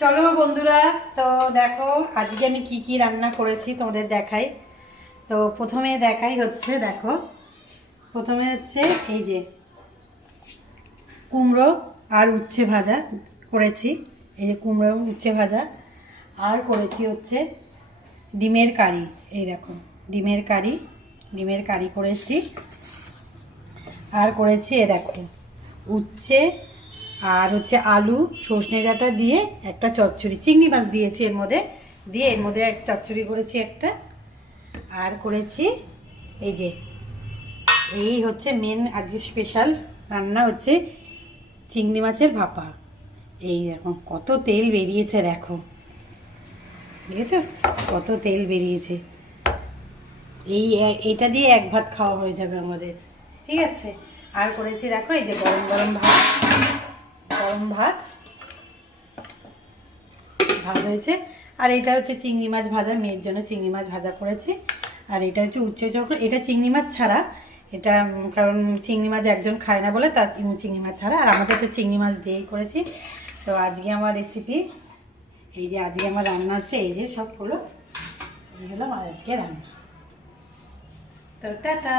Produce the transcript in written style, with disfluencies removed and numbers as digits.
চলো বন্ধুরা, তো দেখো আজকে আমি কি কি রান্না করেছি তোমাদের দেখাই। তো প্রথমে দেখাই হচ্ছে, দেখো প্রথমে হচ্ছে এই যে কুমড়ো আর উচ্ছে ভাজা করেছি। এই যে কুমড়ো উচ্ছে ভাজা, আর করেছি হচ্ছে ডিমের কারি। এই দেখো ডিমের কারি করেছি। আর করেছি এ দেখো উচ্ছে আর হচ্ছে আলু সজনে ডাঁটা দিয়ে একটা চচ্চড়ি, চিংড়ি মাছ দিয়েছি এর মধ্যে, দিয়ে এর মধ্যে এক চচ্চড়ি করেছি একটা। আর করেছি এই যে, এই হচ্ছে মেন আজকে স্পেশাল রান্না হচ্ছে চিংড়ি মাছের ভাপা। এই দেখো কত তেল বেরিয়েছে, দেখো দেখেছো কত তেল বেরিয়েছে। এইটা দিয়ে এক ভাত খাওয়া হয়ে যাবে আমাদের, ঠিক আছে। আর করেছি দেখো এই যে গরম গরম ভাত হয়েছে। আর এটা হচ্ছে চিংড়ি মাছ ভাজা, মেয়ের জন্য চিংড়ি মাছ ভাজা করেছি। আর এটা হচ্ছে উচ্ছে চক্র, এটা চিংড়ি মাছ ছাড়া, এটা কারণ চিংড়ি মাছ একজন খায় না বলে তার চিংড়ি মাছ ছাড়া, আর আমাদের তো চিংড়ি মাছ দিয়েই করেছি। তো আজকে আমার রেসিপি এই যে, আজকে আমার রান্না হচ্ছে এই যে সব হলো, এই হলো আমার আজকে রান্না। তো টাটা।